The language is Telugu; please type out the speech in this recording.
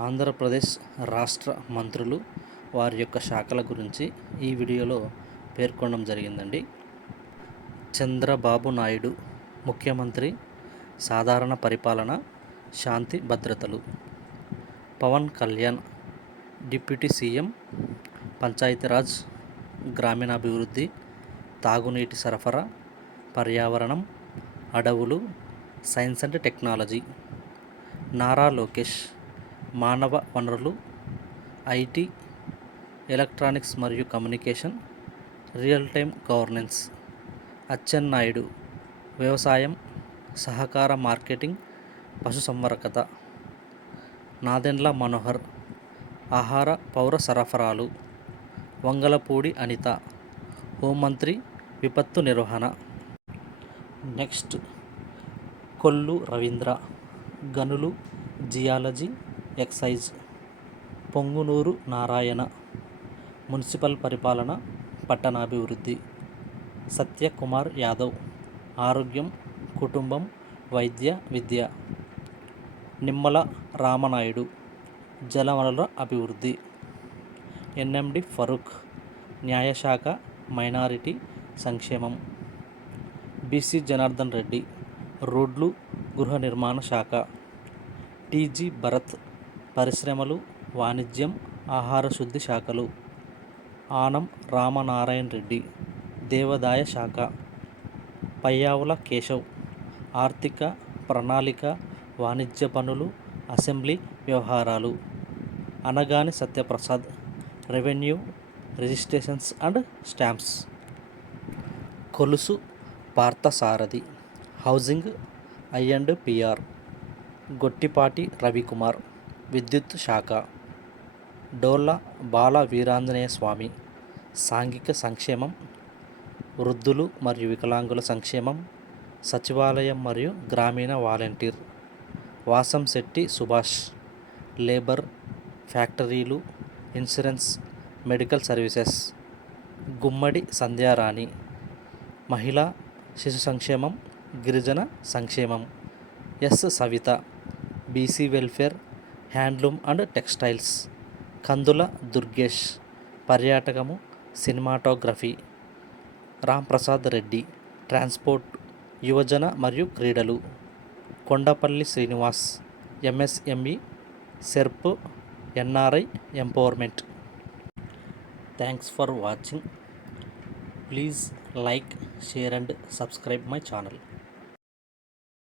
ఆంధ్రప్రదేశ్ రాష్ట్ర మంత్రులు వారి యొక్క శాఖల గురించి ఈ వీడియోలో పేర్కొనడం జరిగిందండి. చంద్రబాబు నాయుడు ముఖ్యమంత్రి సాధారణ పరిపాలన శాంతి భద్రతలు. పవన్ కళ్యాణ్ డిప్యూటీ సీఎం పంచాయతీరాజ్ గ్రామీణాభివృద్ధి తాగునీటి సరఫరా పర్యావరణం అడవులు science and technology. Nara Lokesh మానవ వనరులు ఐటీ ఎలక్ట్రానిక్స్ మరియు communication real time governance Atchannaidu వ్యవసాయం సహకార మార్కెటింగ్ పశుసంవర్కత నాదెండ్ల మనోహర్ ఆహార పౌర సరఫరాలు వంగలపూడి అనిత హోంమంత్రి విపత్తు నిర్వహణ. నెక్స్ట్ కొల్లు రవీంద్ర గనులు geology excise. Pongunuru Narayana municipal పరిపాలన పట్టణాభివృద్ధి. సత్యకుమార్ యాదవ్ ఆరోగ్యం కుటుంబం వైద్య విద్య. నిమ్మల రామనాయుడు జలవనరుల అభివృద్ధి. ఎన్ఎండి ఫరూక్ న్యాయశాఖ మైనారిటీ సంక్షేమం. బీసీ జనార్దన్ రెడ్డి రోడ్లు గృహ నిర్మాణ శాఖ. టీజీ భరత్ పరిశ్రమలు వాణిజ్యం ఆహార శుద్ధి శాఖలు. ఆనం రామనారాయణ రెడ్డి దేవాదాయ శాఖ. పయ్యావుల కేశవ్ ఆర్థిక ప్రణాళిక వాణిజ్య పనులు అసెంబ్లీ వ్యవహారాలు. Anagani Satyaprasad revenue registrations and stamps. Kolusu Parthasarathy housing I and PR Gottipati Ravikumar. విద్యుత్ శాఖ. డోళ్ళ బాల వీరాంజనేయ స్వామి సాంఘిక సంక్షేమం వృద్ధులు మరియు వికలాంగుల సంక్షేమం సచివాలయం మరియు గ్రామీణ volunteer Vasam Shetti Subhash labour factories insurance medical services. Gummadi Sandhyarani మహిళా శిశు సంక్షేమం గిరిజన సంక్షేమం. S. Savitha BC welfare handloom and textiles. Kandula Durgesh. పర్యాటకము cinematography. Ramprasad Reddy. Transport యువజన మరియు క్రీడలు. Kondapalli Srinivas. MSME SERP NRI empowerment. Thanks for watching. Please like share and subscribe my channel.